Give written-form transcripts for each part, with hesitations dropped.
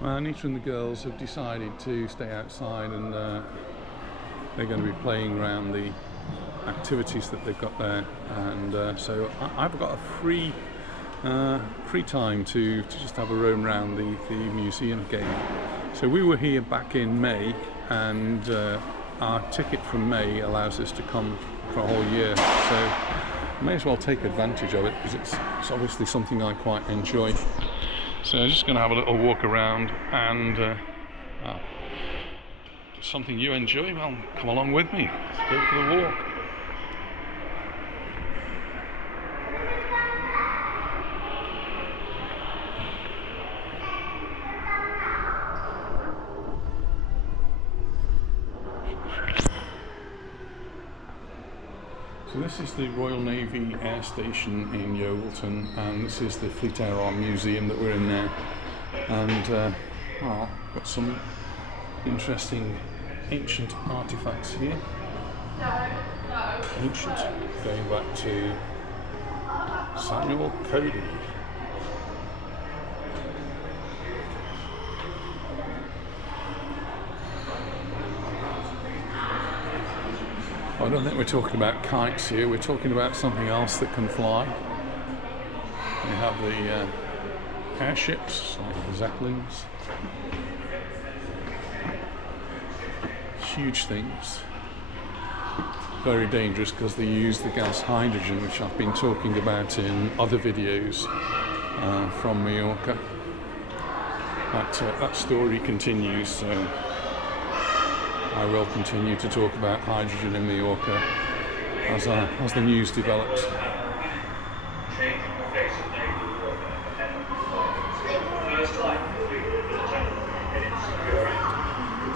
Well, Anita and the girls have decided to stay outside, and they're going to be playing around the activities that they've got there. And so I've got a free time to just have a roam around the museum again. So we were here back in May, and our ticket from May allows us to come for a whole year. So I may as well take advantage of it, because it's obviously something I quite enjoy. So I'm just going to have a little walk around, and something you enjoy, well, come along with me. Let's go for the walk. So this is the Royal Navy Air Station in Yeovilton, and this is the Fleet Air Arm Museum that we're in now. And well, got some interesting ancient artifacts here. Ancient, going back to Samuel Cody. I don't think we're talking about kites here, we're talking about something else that can fly. We have the airships, like the Zeppelins. Huge things. Very dangerous because they use the gas hydrogen, which I've been talking about in other videos from Mallorca. That story continues, so I will continue to talk about hydrogen in Mallorca as the news develops.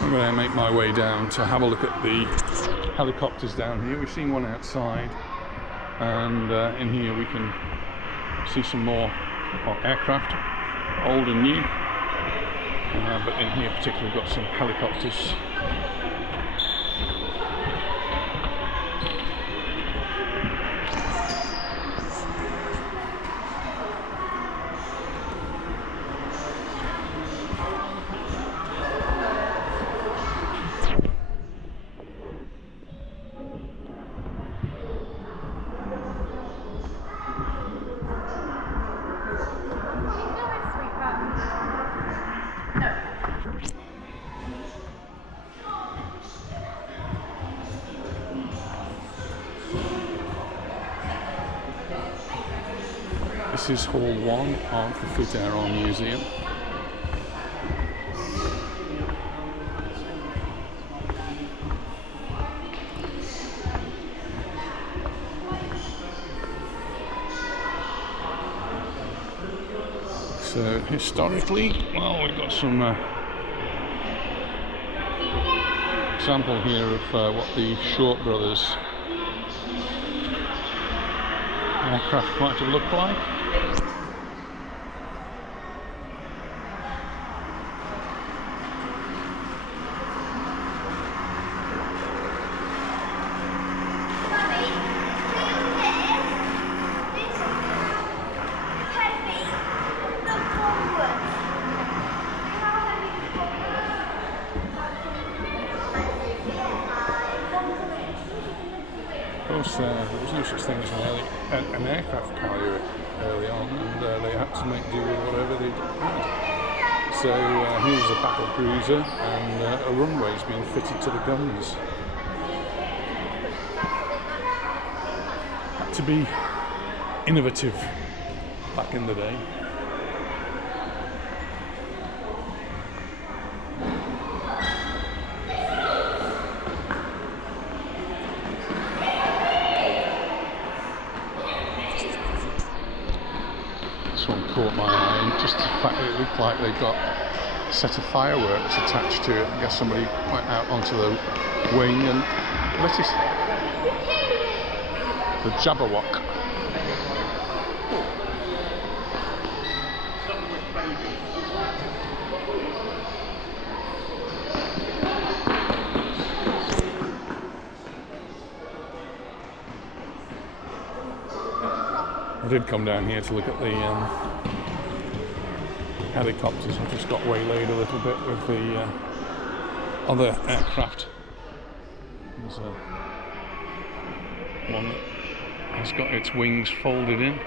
I'm going to make my way down to have a look at the helicopters down here. We've seen one outside, and in here we can see some more aircraft, old and new, but in here particularly we've got some helicopters. This is Hall 1 of the Fleet Air Arm Museum. So historically, well, we've got some example here of what the Short brothers aircraft might have looked like. There was no such thing as an aircraft carrier early on, and they had to make do with whatever they had. So here's a battle cruiser, and a runway's been fitted to the guns. Had to be innovative back in the day. This one caught my eye, and just the fact that it looked like they got a set of fireworks attached to it. I guess somebody went out onto the wing and lit it. The Jabberwock. I did come down here to look at the helicopters have just got waylaid a little bit with the other aircraft. There's one that has got its wings folded in.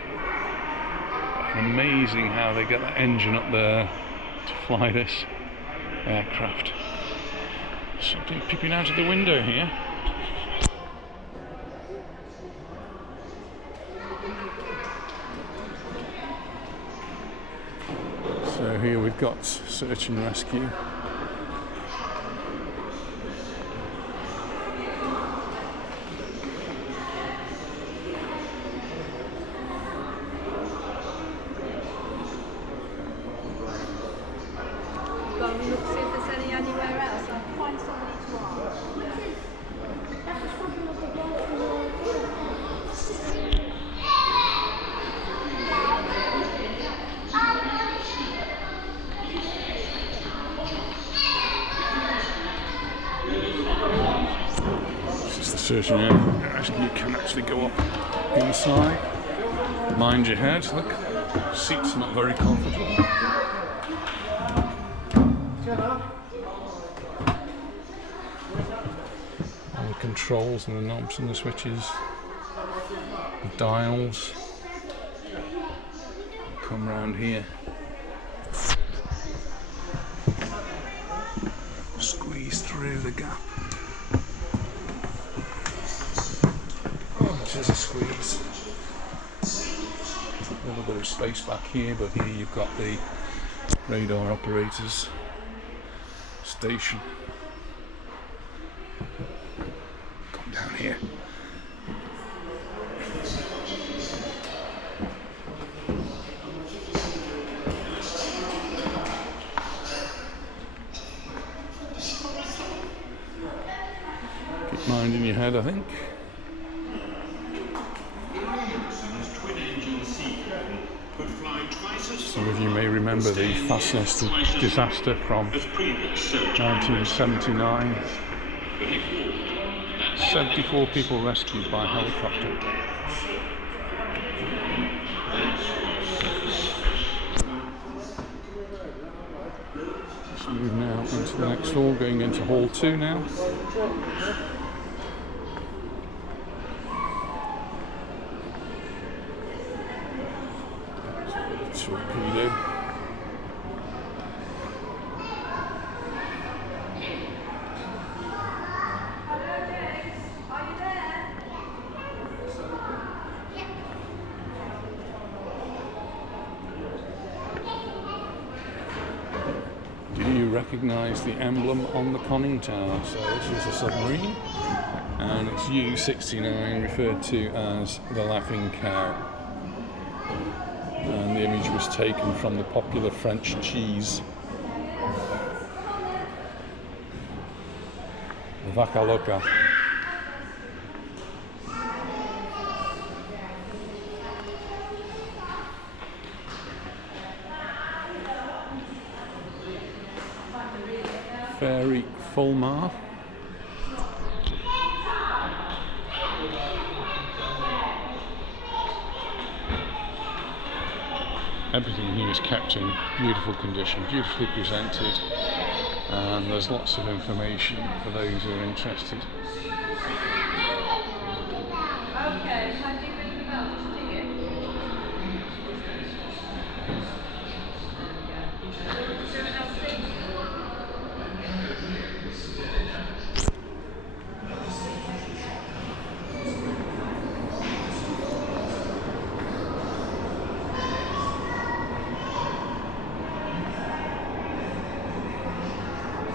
Amazing how they get that engine up there to fly this aircraft. Something peeping out of the window here. So here we've got search and rescue. Search and rescue, you can actually go up inside. Mind your head, look, seats are not very comfortable. And the controls and the knobs and the switches, the dials, come round here. Squeeze through the gap. There's a squeeze. A little bit of space back here, but here you've got the radar operators station. Come down here. Keep minding your head, I think. Some of you may remember the fastness disaster from 1979. 74 people rescued by helicopter. Let's move now into the next hall, going into Hall 2 now. Torpedo. Do you recognise the emblem on the conning tower? So this is a submarine, and it's U-69, referred to as the Laughing Cow. And the image was taken from the popular French cheese, the Vacaloca. Ferry Fulmar. Everything here is kept in beautiful condition, beautifully presented, and there's lots of information for those who are interested. Okay, how do you ring the bell? Just do it.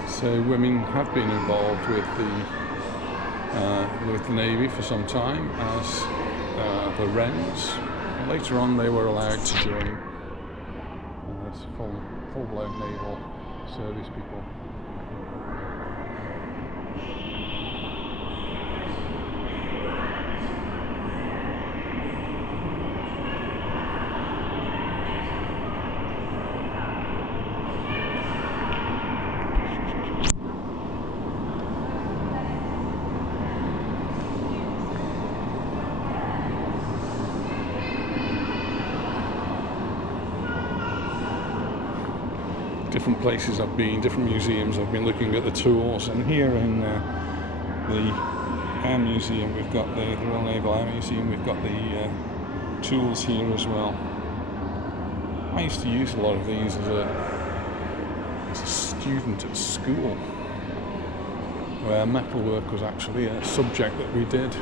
So women have been involved with the Navy for some time as the Wrens. Later on they were allowed to join as full-blown naval service people. different places I've been, different museums. I've been looking at the tools, and here in the Air Museum, we've got the Royal Naval Air Museum, we've got the tools here as well. I used to use a lot of these as a student at school, where metalwork was actually a subject that we did.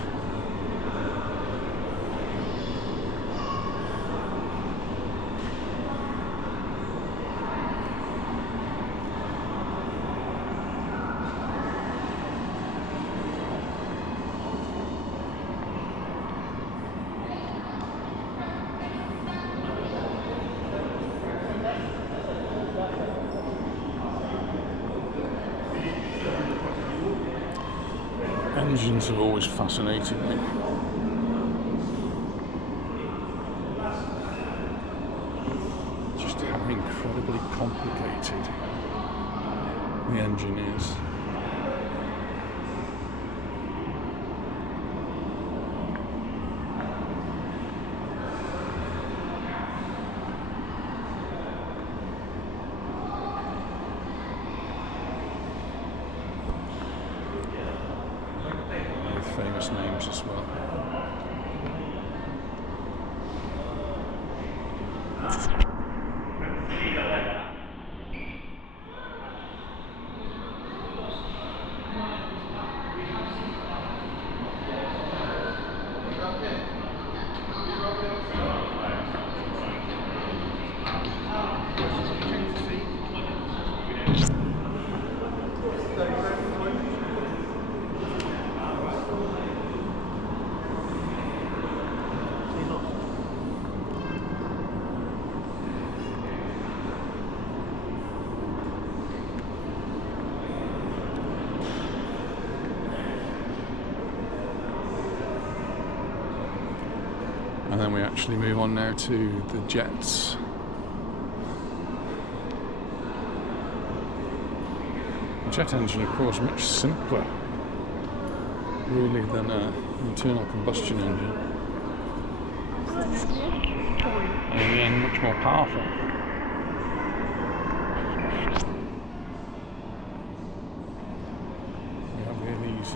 Engines have always fascinated me. Just how incredibly complicated the engine is. Famous names as well. And then we actually move on now to the jets. The jet engine, of course, much simpler, really, than an internal combustion engine. And in the end, much more powerful. We have here these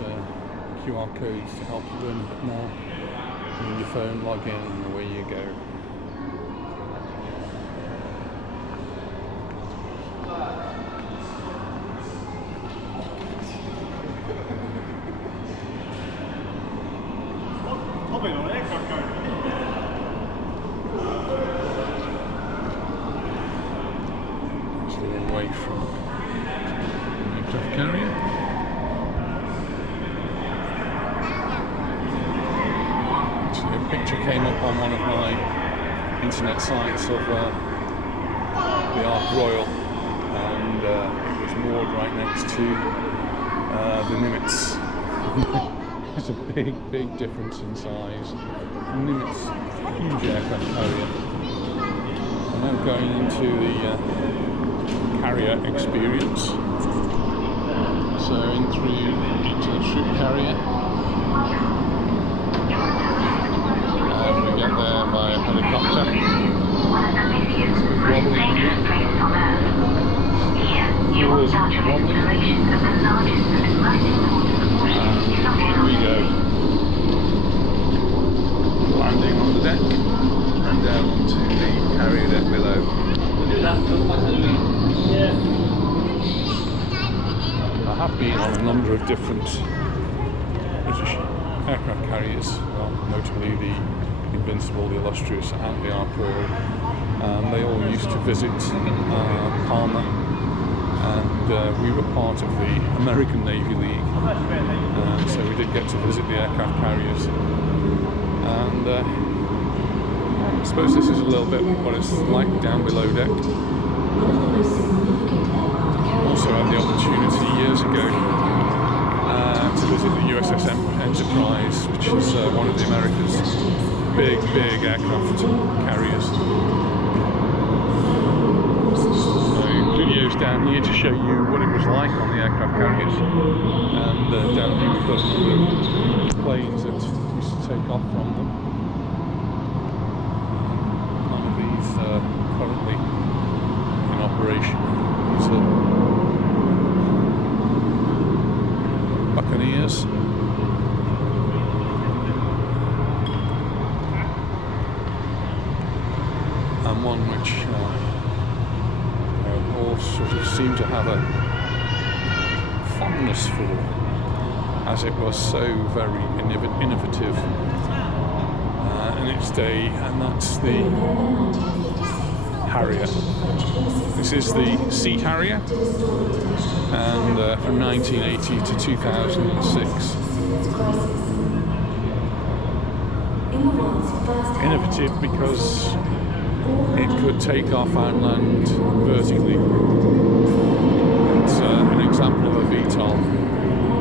QR codes to help you learn a bit more. On your phone, log in, and away you go. It's a long way from the aircraft carrier. A picture came up on one of my internet sites of the Ark Royal, and it was moored right next to the Nimitz. There's a big difference in size. The Nimitz, huge aircraft carrier. And now going into the carrier experience. So into the troop carrier. We get there by helicopter. Here we go. Landing on the deck and down onto the carrier deck below. I have been on a number of different British aircraft carriers, well, notably the Invincible, the Illustrious and the Ark Royal. They all used to visit Palma, and we were part of the American Navy League, so we did get to visit the aircraft carriers. And I suppose this is a little bit what it's like down below deck. Also had the opportunity years ago to visit the USS Enterprise, which is one of the America's big aircraft carriers. So videos down here to show you what it was like on the aircraft carriers, and down here we've got a number of planes that used to take off from them. None of these currently in operation. So, Buccaneers. And one which all sort of seem to have a fondness for, as it was so very innovative in its day, and that's the Harrier. This is the Sea Harrier, and from 1980 to 2006. Innovative because it could take off and land vertically. It's an example of a VTOL.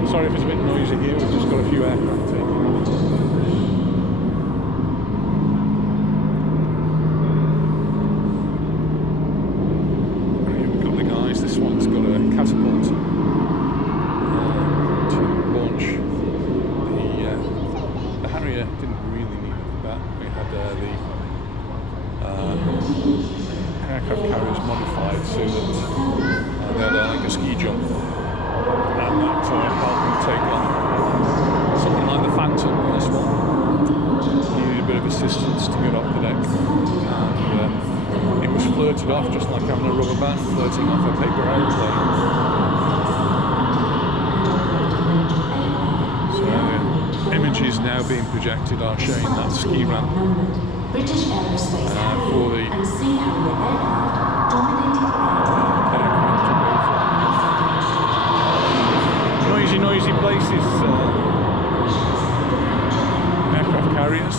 Sorry if it's a bit noisy here, we've just got a few aircraft taking off. Here we've got the guys, this one's got a catapult to launch. The Harrier didn't really need that. We had the aircraft carriers modified so that they had like a ski jump, and that helped them take off. Something like the Phantom, this one needed a bit of assistance to get off the deck, and it was flirted off just like having a rubber band flirting off a paper aeroplane. So the images now being projected are showing that ski ramp British Aerospace for the and Sea Harrier aircraft dominated noisy places, aircraft carriers.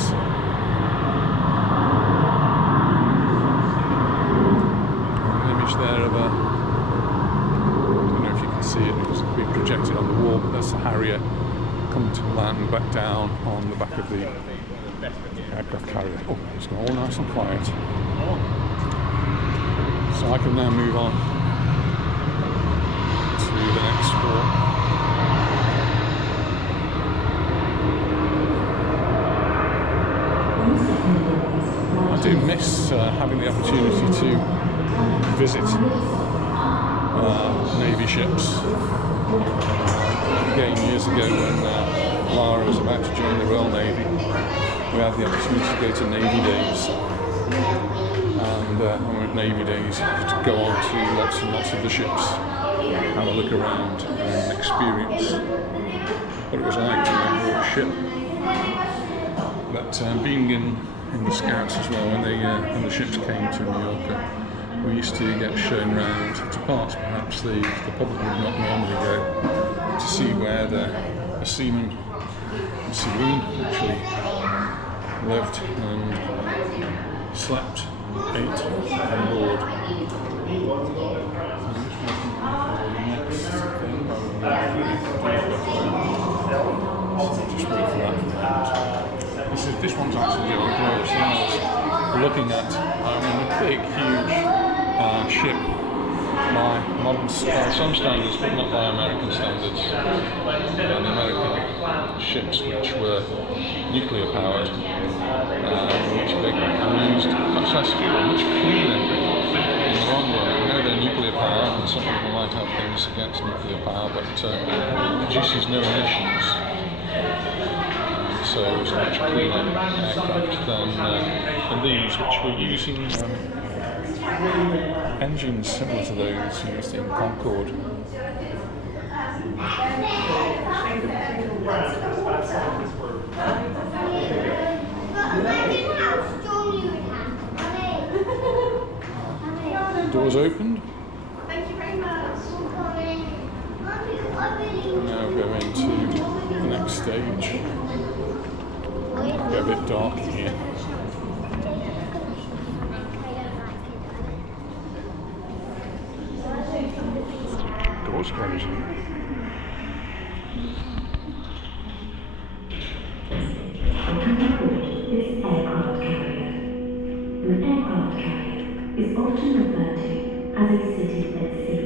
An image there of a, I don't know if you can see it because it's being projected on the wall, but that's the Harrier coming to land back down on the back of the aircraft carrier. Oh, it's gone all nice and quiet. So I can now move on to the next sport. I do miss having the opportunity to visit Navy ships. Again, years ago when Lara was about to join the Royal Navy, we had the opportunity to go to Navy Days, and when we were at Navy Days, to go on to lots and lots of the ships, have a look around and experience what it was like to be on board a ship. But being in the Scouts as well, when the ships came to Mallorca, we used to get shown around to parts perhaps the public would not normally go, to see where the seamen and seamen actually lived and slept, ate on board. Just wait for that. This one's actually on close. We're looking at a big, huge ship by modern, some standards, but not by American standards. The American ships, which were nuclear powered, much bigger and used much less fuel, much cleaner in the long run. I know they're nuclear powered, and some people might have things against nuclear power, but it produces no emissions. So it's a much cleaner aircraft than these, which were using engines similar to those used in Concorde. Doors opened. Thank you very much. Now go into the next stage. Get a bit dark in here. Doors closing. this aircraft carrier. An aircraft carrier is often referred to as a city at sea,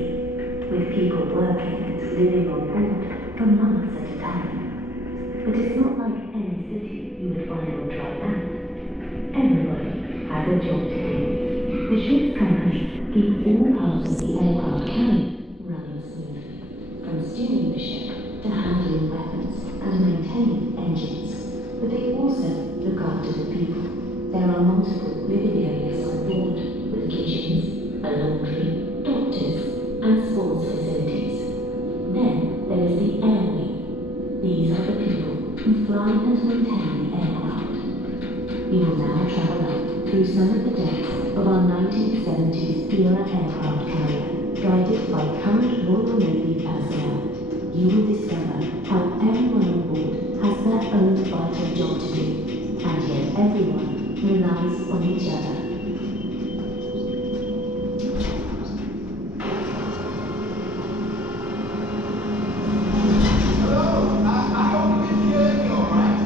with people working and living on board for months at a time. But it's not like any city you would find on dry land. Everybody has a job to do. The ship's company keep all parts of the aircraft carrier running smoothly, from steering the ship to handling weapons and maintaining engines. But they also look after the people. There are multiple living areas on board, with kitchens, a laundry, doctors, and sports facilities. Then there is the air wing. These are the people who fly and maintain the aircraft. We will now travel up through some of the decks of our 1970s era aircraft carrier, guided by current Royal Navy personnel. You will discover how everyone on board has their own vital job to do, and yet everyone relies on each other. Hello, I hope you can hear me all right.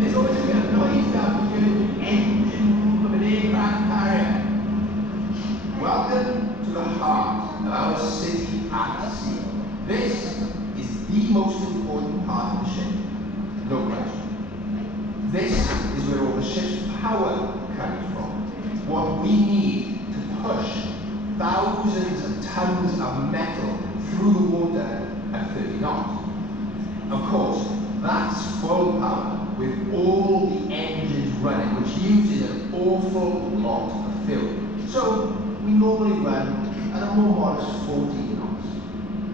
There's always a bit of noise out here in the engine of an aircraft carrier. Welcome to the heart of our city at sea. This is the most important part of the ship, no question. This is where all the ship's power comes from. What we need to push thousands of tons of metal through the water at 30 knots. Of course, that's full power with all the engines running, which uses an awful lot of fuel. So we normally run at a more modest 40 knots.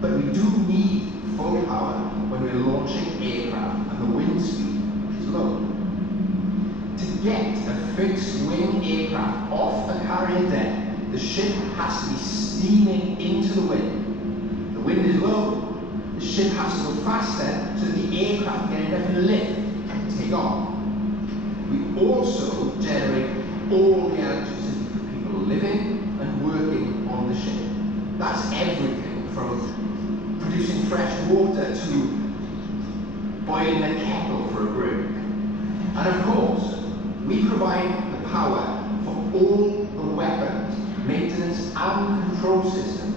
But we do need full power when we're launching aircraft and the wind speed is low. To get a fixed-wing aircraft off a carrier deck, the ship has to be steaming into the wind. The wind is low, the ship has to go faster so that the aircraft get enough lift to take off. We also generate all the electricity for people living and working on the ship. That's everything from producing fresh water to boiling a kettle for a brew. And of course, we provide the power for all the weapons, maintenance and control systems.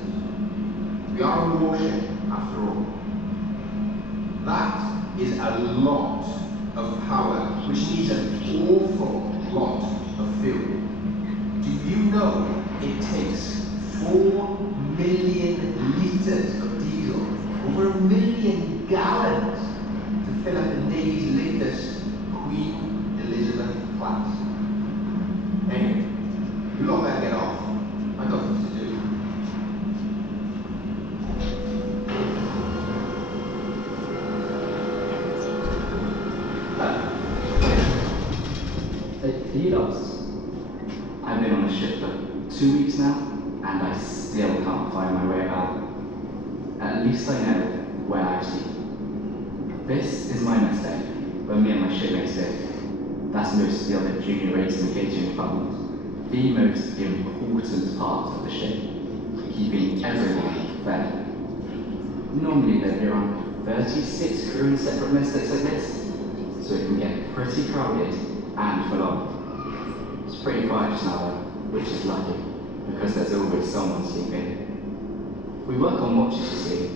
We are a warship, after all. That is a lot of power, which needs an awful lot of fuel. Do you know it takes 4 million litres of diesel, over 1 million gallons, to fill up the Navy's latest Queen Elizabeth class? Anyway, you lot better get off. I've got things to do. Are you lost? I've been on the ship for 2 weeks now, and I still can't find my way about. At least I know where I sleep. This is my mess day, where me and my shipmates live. That's mostly on the junior rates in the catering department. The most important part of the ship, keeping everyone fed. Normally there'd be around 36 crew in separate mess decks like this, so it can get pretty crowded and full on. It's pretty quiet just now though, which is lucky, because there's always someone sleeping. We work on watches, you see,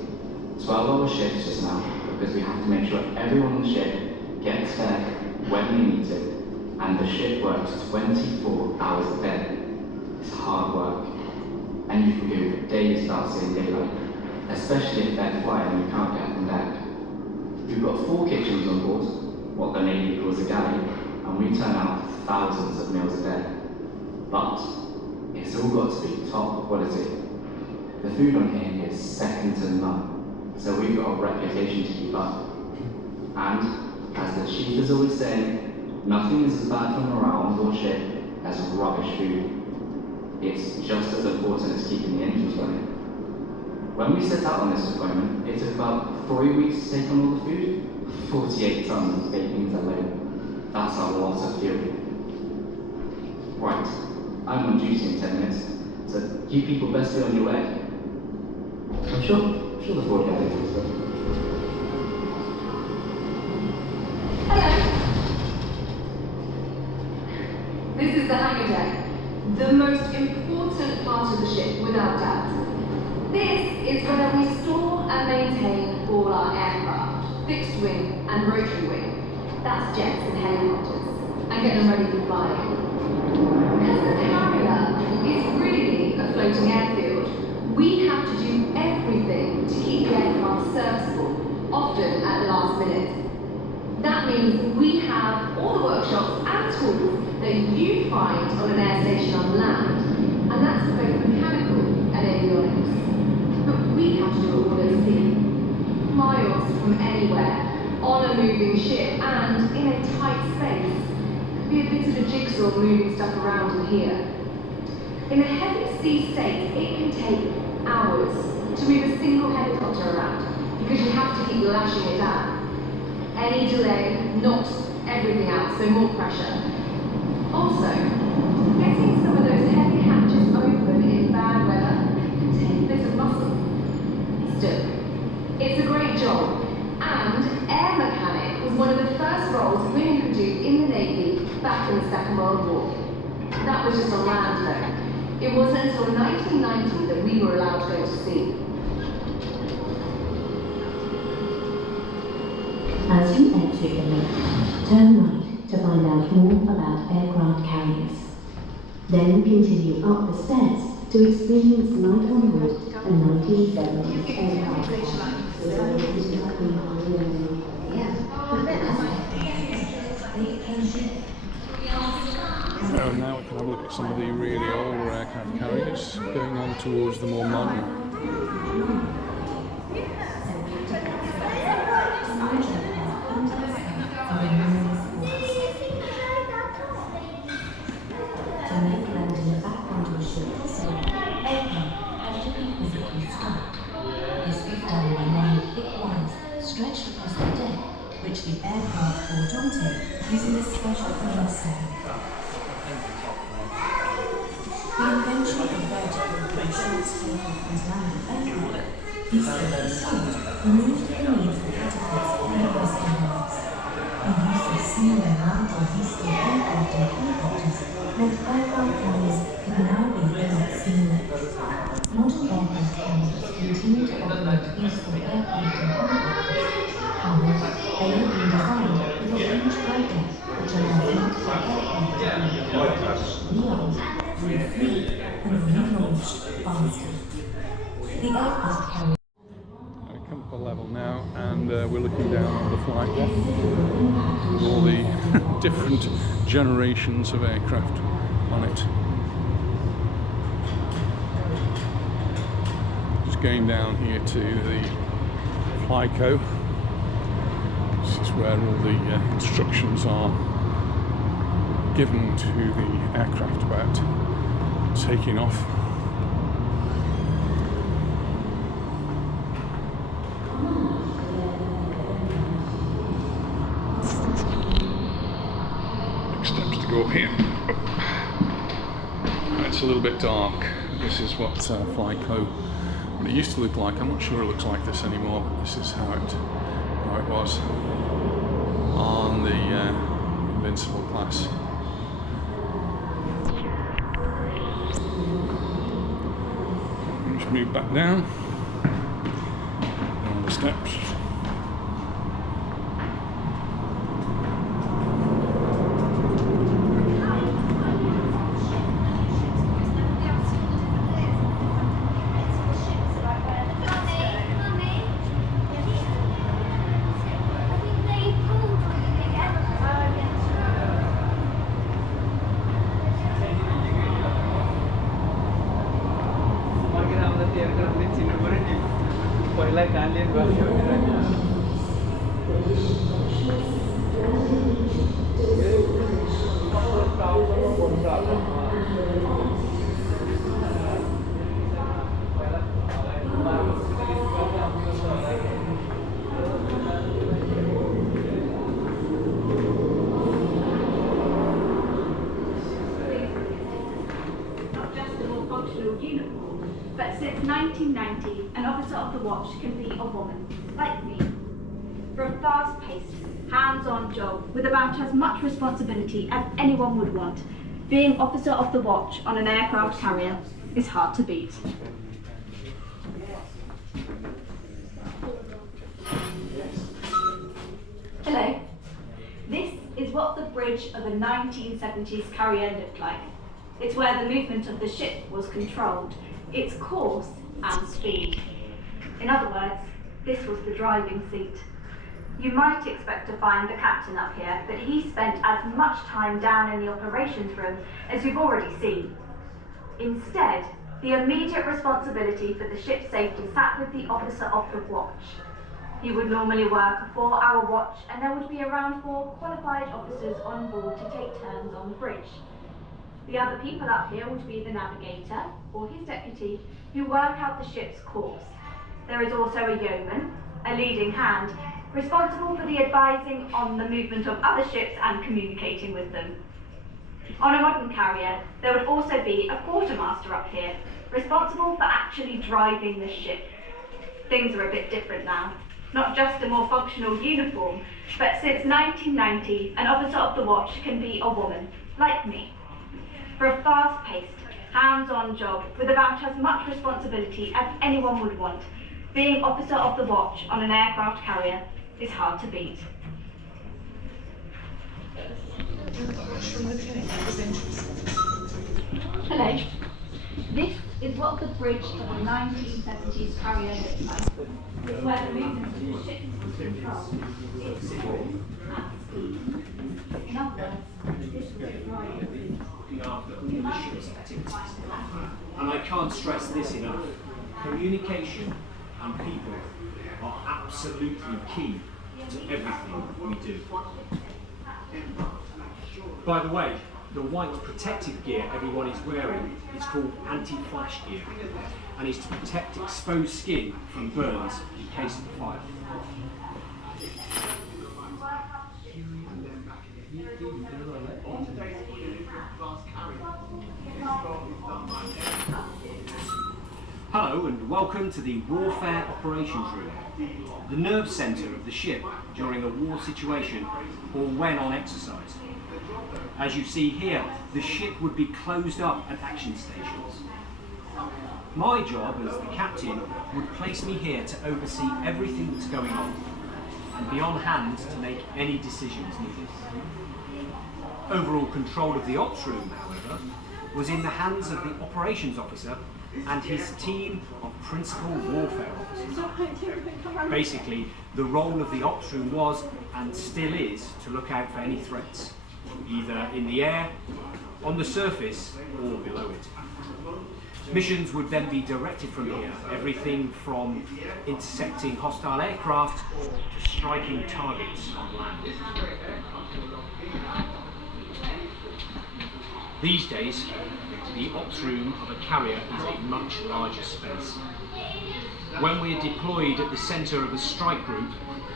12-hour shifts just now, because we have to make sure everyone on the ship gets fed when they need to, and the ship works 24 hours a day. It's hard work, and you can go for days without seeing daylight, especially if they're flying and you can't get on deck. We've got 4 kitchens on board, what the Navy calls a galley, and we turn out thousands of meals a day. But it's all got to be top quality. The food on here is second to none, so we've got a reputation to keep up. And, as the chief is always saying, nothing is as bad for morale on board ship as rubbish food. It's just as important as keeping the engines running. When we set out on this deployment, it took about 3 weeks to take on all the food. 48 tons of baked beans alone. That's a lot of fuel. Right, I'm on duty in 10 minutes, so you people best be on your way. I'm sure the board guy is stuff. Hello. This is the hangar deck, the most important part of the ship, without doubt. This is where we store and maintain all our aircraft, fixed wing and rotary wing. That's jets and helicopters, and get them ready for flying. Because the carrier is really a floating airfield, we have to do everything to keep the aircraft serviceable, often at the last minute. That means we have all the workshops and tools that you find on an air station on land, and that's both mechanical and avionics. But we have to do it all at sea, miles from anywhere, on a moving ship, and in a tight space. It could be a bit of a jigsaw moving stuff around in here. In a heavy sea state, it can take hours to move a single helicopter around, because you have to keep lashing it down. Any delay knocks everything out, so more pressure. Also, getting some of those heavy hatches open in bad weather can take a bit of muscle. Still, it's a great job, and air mechanic was one of the first roles women could do in the Navy back in the Second World War. That was just on land though. It wasn't until 1990 that we were allowed to go to sea. As you exit the lift, turn right to find out more about aircraft carriers. Then continue up the stairs to experience life on board a 1970s aircraft. So now we can have a look at some of the really older aircraft carriers, going on towards the more modern. Stretched across the deck, which the aircraft brought onto using a special thermostat. The invention of vertical controls takeoff and landing aircraft, these systems removed the need for catapults and rescue boats. The use of small and light or useful aircraft and helicopters meant aircraft carriers could now be a lot smaller. Modern aircraft carriers continue to operate useful aircraft and helicopters. However, they have been designed with a range flight depth which allows multiple aircraft to be rearmed, refueled, and relaunched faster. The aircraft carrier. We come up a level now, and we're looking down on the flight deck with all the different generations of aircraft on it. Just going down here to the Flyco. This is where all the instructions are given to the aircraft about taking off. Next steps to go up here. It's a little bit dark. This is what Flyco, what it used to look like. I'm not sure it looks like this anymore, but this is how it was on the Invincible class. Just move back down the steps. But since 1990, an officer of the watch can be a woman, like me. For a fast-paced, hands-on job with about as much responsibility as anyone would want, being officer of the watch on an aircraft carrier is hard to beat. Hello. This is what the bridge of a 1970s carrier looked like. It's where the movement of the ship was controlled, its course and speed. In other words, this was the driving seat. You might expect to find the captain up here, but he spent as much time down in the operations room as you've already seen. Instead, the immediate responsibility for the ship's safety sat with the officer of the watch. He would normally work a 4-hour watch, and there would be around 4 qualified officers on board to take turns on the bridge. The other people up here would be the navigator, or his deputy, who work out the ship's course. There is also a yeoman, a leading hand, responsible for the advising on the movement of other ships and communicating with them. On a modern carrier, there would also be a quartermaster up here, responsible for actually driving the ship. Things are a bit different now. Not just a more functional uniform, but since 1990, an officer of the watch can be a woman, like me. For a fast-paced, hands-on job with about as much responsibility as anyone would want, being officer of the watch on an aircraft carrier is hard to beat. Hello. This is what the bridge of a 1970s carrier looks like, where the movement of the ship was controlled, its course and speed. In other words, this was the driving seat. After all the ship's activities. And I can't stress this enough. Communication and people are absolutely key to everything we do. By the way, the white protective gear everyone is wearing is called anti-flash gear and is to protect exposed skin from burns in case of fire. Hello and welcome to the Warfare Operations Room, the nerve centre of the ship during a war situation or when on exercise. As you see here, the ship would be closed up at action stations. My job as the captain would place me here to oversee everything that's going on and be on hand to make any decisions needed. Overall control of the ops room, however, was in the hands of the operations officer and his team of principal warfare officers. Basically, the role of the ops room was, and still is, to look out for any threats, either in the air, on the surface, or below it. Missions would then be directed from here, everything from intercepting hostile aircraft to striking targets on land. These days, the ops room of a carrier is a much larger space. When we're deployed at the centre of a strike group,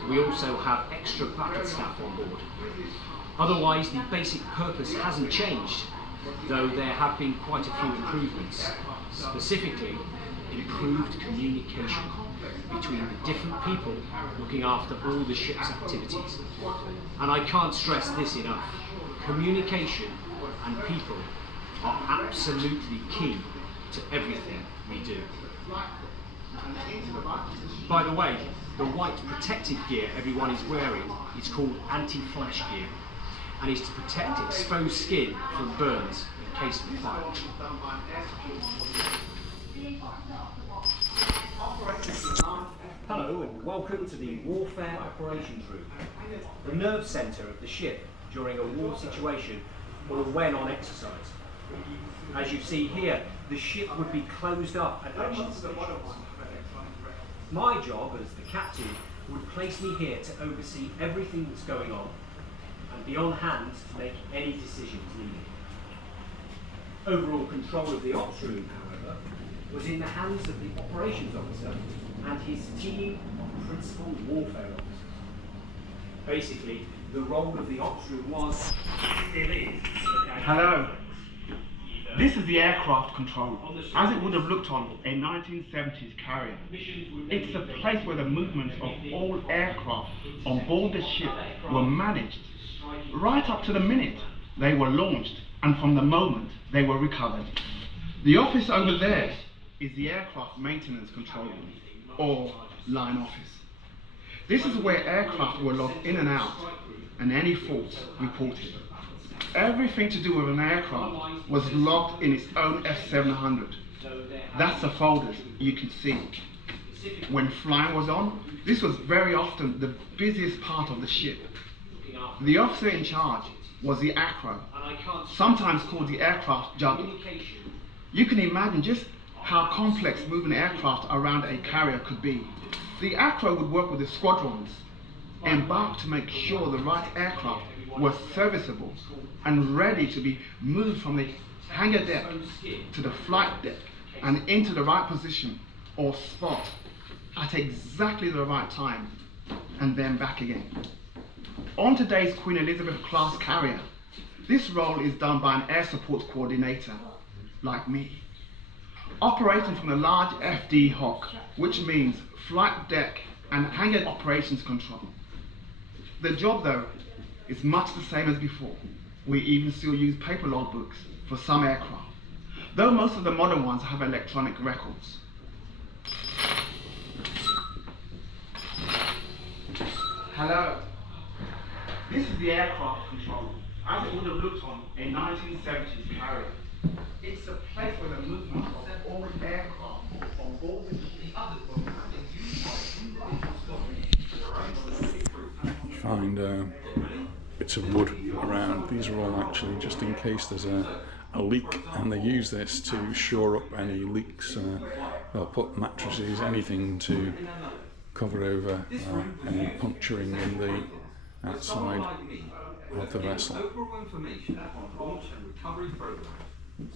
we also have extra backup staff on board. Otherwise, the basic purpose hasn't changed, though there have been quite a few improvements. Specifically, improved communication between the different people looking after all the ship's activities. And I can't stress this enough. Communication and people are absolutely key to everything we do. By the way, the white protective gear everyone is wearing is called anti-flash gear and is to protect exposed skin from burns in case of fire. Hello and welcome to the Warfare Operations Room, the nerve centre of the ship during a war situation or when on exercise. As you see here, the ship would be closed up at action stations. My job as the captain would place me here to oversee everything that's going on and be on hand to make any decisions needed. Overall control of the ops room, however, was in the hands of the operations officer and his team of principal warfare officers. Basically, the role of the ops room was, still is, Hello. This is the aircraft control, as it would have looked on a 1970s carrier. It's the place where the movements of all aircraft on board the ship were managed, right up to the minute they were launched and from the moment they were recovered. The office over there is the aircraft maintenance control room, or line office. This is where aircraft were logged in and out and any faults reported. Everything to do with an aircraft was logged in its own F700. That's the folders you can see. When flying was on, this was very often the busiest part of the ship. The officer in charge was the acro, sometimes called the aircraft juggle. You can imagine just how complex moving aircraft around a carrier could be. The acro would work with the squadrons, embarked to make sure the right aircraft were serviceable and ready to be moved from the hangar deck to the flight deck and into the right position or spot at exactly the right time, and then back again. On today's Queen Elizabeth class carrier, this role is done by an air support coordinator, like me, operating from the large FD Hawk, which means flight deck and hangar operations control. The job though is much the same as before. We even still use paper logbooks for some aircraft, though most of the modern ones have electronic records. Hello. This is the aircraft control, as it would have looked on a 1970s carrier. It's a place where the movement of all aircraft on board the others were used by You find bits of wood around. These are all actually just in case there's a leak, and they use this to shore up any leaks. They'll put mattresses, anything to cover over any puncturing in the outside of the vessel. Overall information on launch and recovery programs,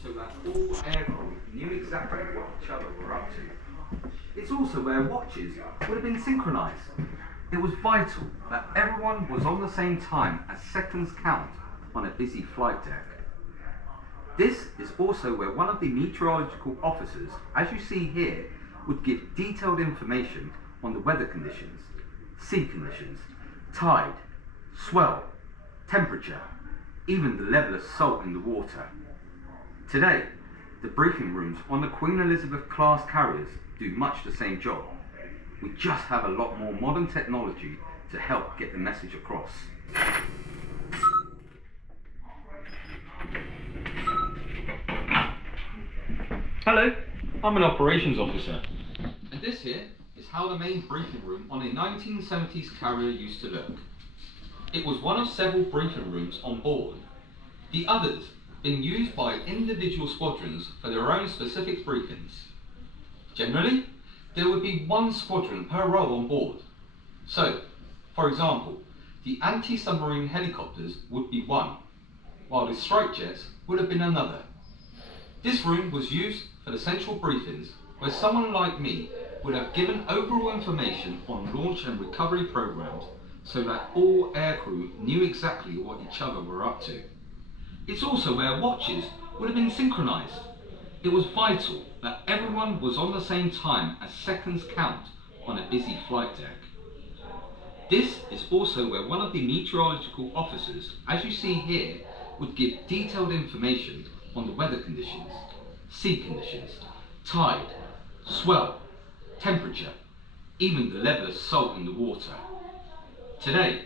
so that all aircrew knew exactly what each other were up to. It's also where watches would have been synchronized. It was vital that everyone was on the same time as seconds count on a busy flight deck. This is also where one of the meteorological officers, as you see here, would give detailed information on the weather conditions, sea conditions, tide, swell, temperature, even the level of salt in the water. Today, the briefing rooms on the Queen Elizabeth class carriers do much the same job. We just have a lot more modern technology to help get the message across. Hello, I'm an operations officer. And this here is how the main briefing room on a 1970s carrier used to look. It was one of several briefing rooms on board. The others being used by individual squadrons for their own specific briefings. Generally, there would be one squadron per row on board. So, for example, the anti-submarine helicopters would be one, while the strike jets would have been another. This room was used for the central briefings, where someone like me would have given overall information on launch and recovery programs, so that all aircrew knew exactly what each other were up to. It's also where watches would have been synchronized. It was vital that everyone was on the same time as seconds count on a busy flight deck. This is also where one of the meteorological officers, as you see here, would give detailed information on the weather conditions, sea conditions, tide, swell, temperature, even the level of salt in the water. Today,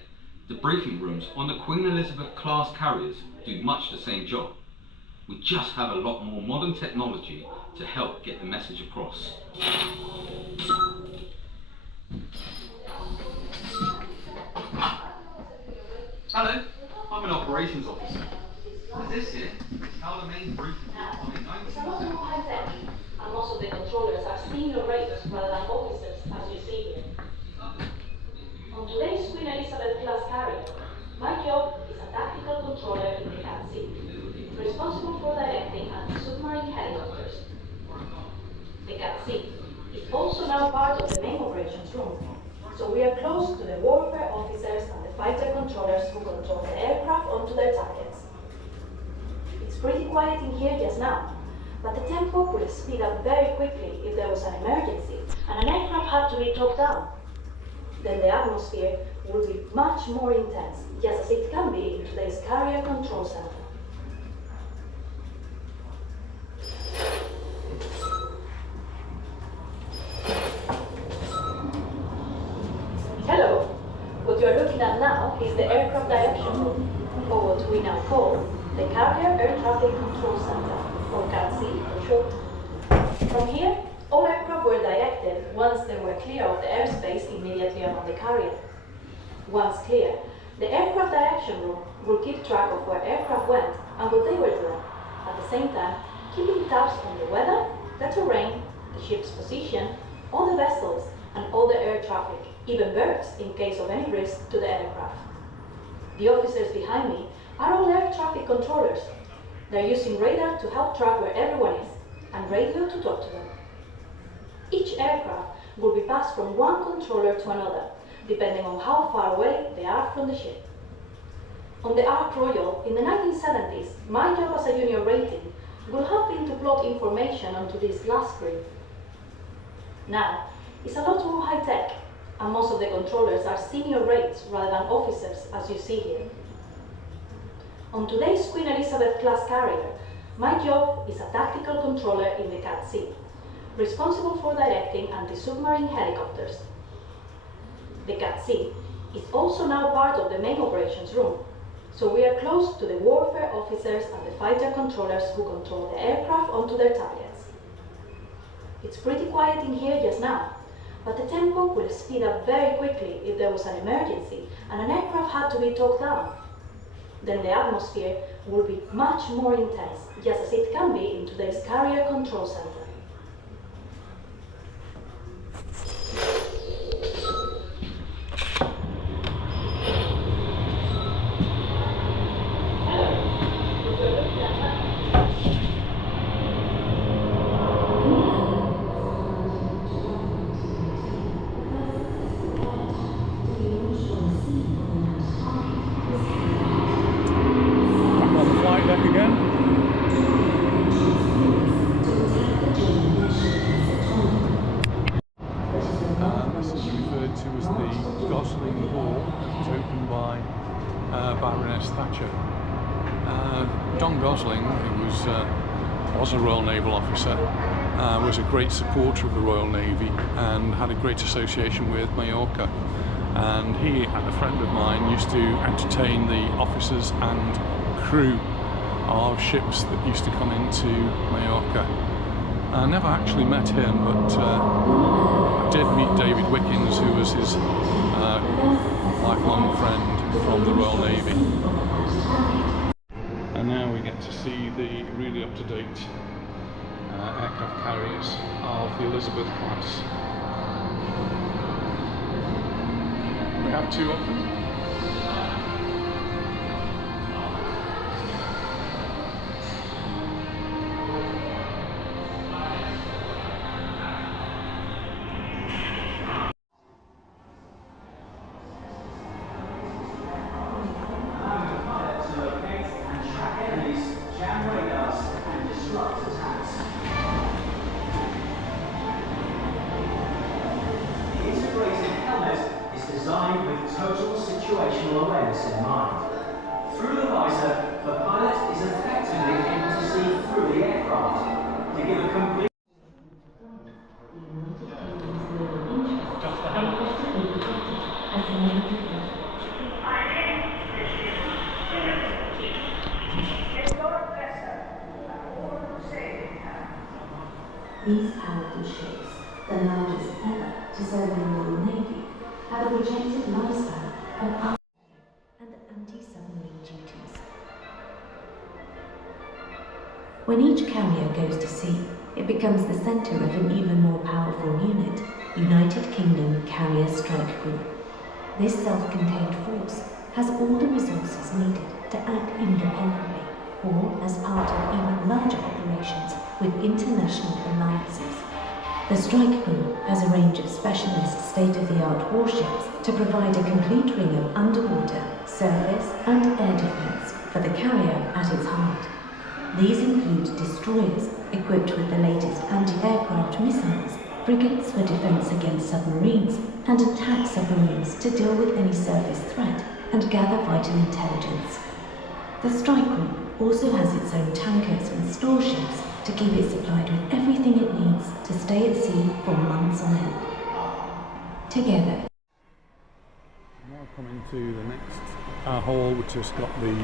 the briefing rooms on the Queen Elizabeth class carriers do much the same job. We just have a lot more modern technology to help get the message across. Hello, I'm an operations officer. And this here is how the main briefing room on a 1970s. And most of the controllers are senior raters rather than officers, as you see here. On today's Queen Elizabeth class carrier, my job is a tactical controller in the CAT C, responsible for directing anti-submarine helicopters. The CAT C is also now part of the main operations room, so we are close to the warfare officers and the fighter controllers who control the aircraft onto their targets. It's pretty quiet in here just now, but the tempo could speed up very quickly if there was an emergency and an aircraft had to be topped down. Then the atmosphere will be much more intense, just as it can be in today's carrier control center. Hello. What you are looking at now is the aircraft direction room, or what we now call the Carrier Air Traffic Control Center, or CAT-C for short. From here, all aircraft were directed once they were clear of the airspace immediately around the carrier. Once clear, the aircraft direction room will keep track of where aircraft went and what they were doing, at the same time keeping tabs on the weather, the terrain, the ship's position, all the vessels, and all the air traffic, even birds in case of any risk to the aircraft. The officers behind me are all air traffic controllers. They're using radar to help track where everyone is, and radio to talk to them. Each aircraft will be passed from one controller to another, depending on how far away they are from the ship. On the Ark Royal in the 1970s, my job as a junior rating will have been to plot information onto this glass screen. Now, it's a lot more high-tech, and most of the controllers are senior rates rather than officers, as you see here. On today's Queen Elizabeth-class carrier, my job is a tactical controller in the Cat C, responsible for directing anti-submarine helicopters. The Cat C is also now part of the main operations room, so we are close to the warfare officers and the fighter controllers who control the aircraft onto their targets. It's pretty quiet in here just now, but the tempo will speed up very quickly if there was an emergency and an aircraft had to be talked down. Then the atmosphere will be much more intense, just as it can be in today's carrier control center. Was a Royal Naval officer, was a great supporter of the Royal Navy and had a great association with Mallorca. And he and a friend of mine used to entertain the officers and crew of ships that used to come into Mallorca. I never actually met him, but I did meet David Wickens, who was his lifelong friend from the Royal Navy. And now we get to see the really up-to-date aircraft carriers of the Elizabeth class. We have two of them. Designed with total situational awareness in mind. Through the visor, the pilot is effectively able to see through the aircraft to give a complete These powerful ships, the largest ever to serve in the Royal Navy, have a projected lifespan of and anti-submarine duties. When each carrier goes to sea, it becomes the centre of an even more powerful unit, United Kingdom Carrier Strike Group. This self-contained force has all the resources needed to act independently or as part of even larger operations with international alliances. The Strike Group has a range of specialist state-of-the-art warships to provide a complete ring of underwater, surface and air defence for the carrier at its heart. These include destroyers equipped with the latest anti-aircraft missiles, frigates for defence against submarines, and attack submarines to deal with any surface threat and gather vital intelligence. The Strike Group also has its own tankers and store ships to keep it supplied with everything it needs to stay at sea for months on end. Together. Now coming to the next hall, which has got the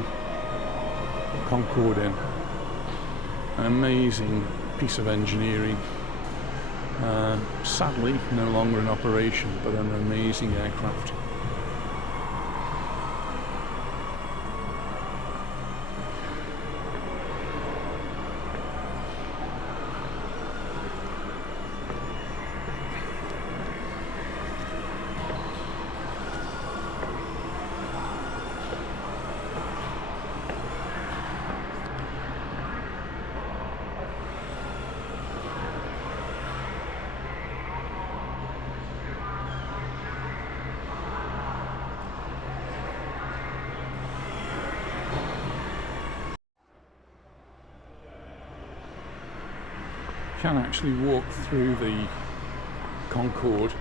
Concorde in. An amazing piece of engineering. Sadly, no longer in operation, but an amazing aircraft. Can actually walk through the Concorde,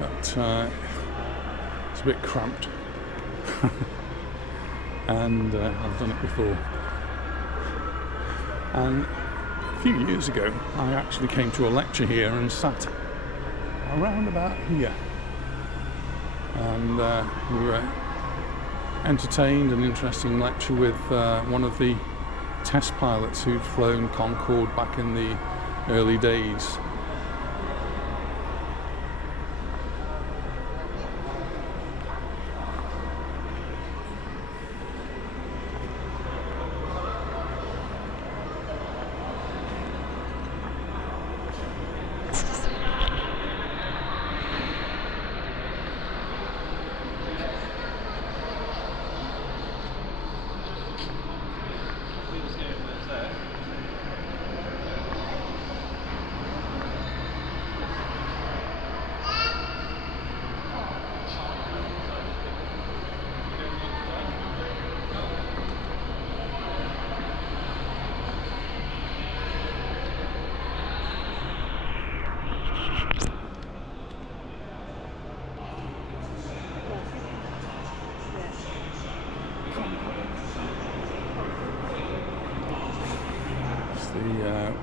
but it's a bit cramped. And I've done it before. And a few years ago I actually came to a lecture here and sat around about here, and we were entertained, an interesting lecture with one of the test pilots who'd flown Concorde back in the early days.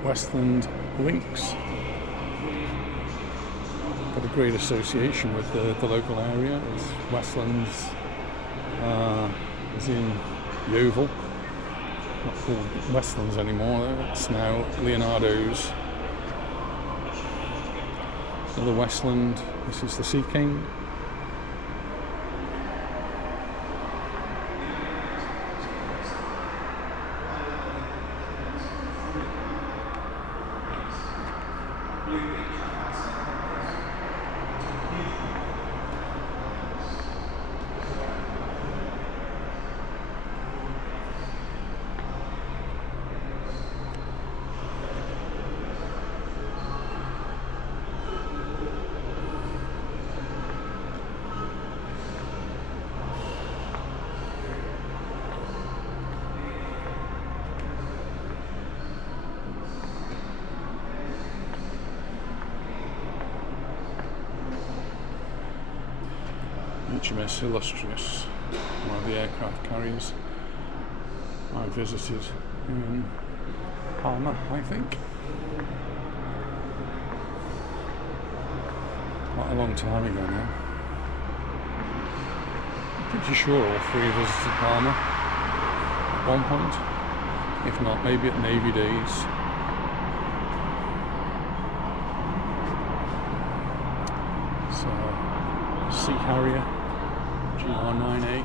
Westland Links. Got a great association with the local area. Westlands is in Yeovil, not called Westlands anymore, it's now Leonardo's. Another Westland, this is the Sea King. HMS Illustrious, one of the aircraft carriers I visited in Palma, I think. Quite a long time ago now. I'm pretty sure all three visited Palma at one point, if not maybe at Navy days. So, Sea Harrier GR9A.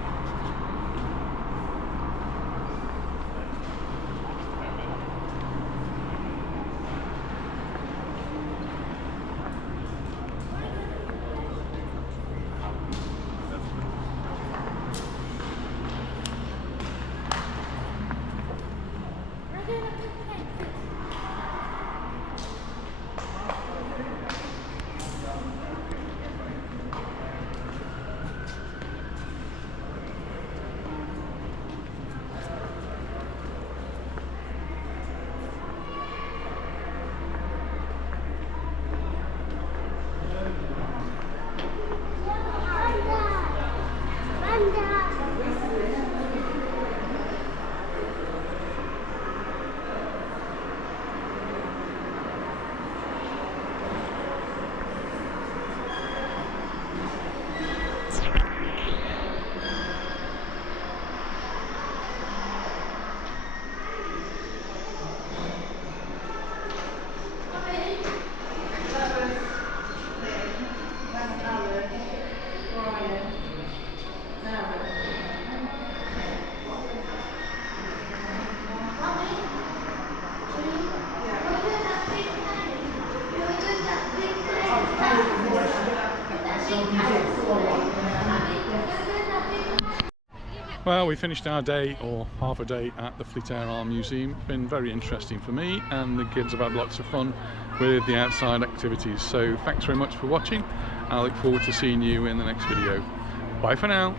Well, we finished our day, or half a day, at the Fleet Air Arm Museum. It's been very interesting for me, and the kids have had lots of fun with the outside activities. So thanks very much for watching. I look forward to seeing you in the next video. Bye for now.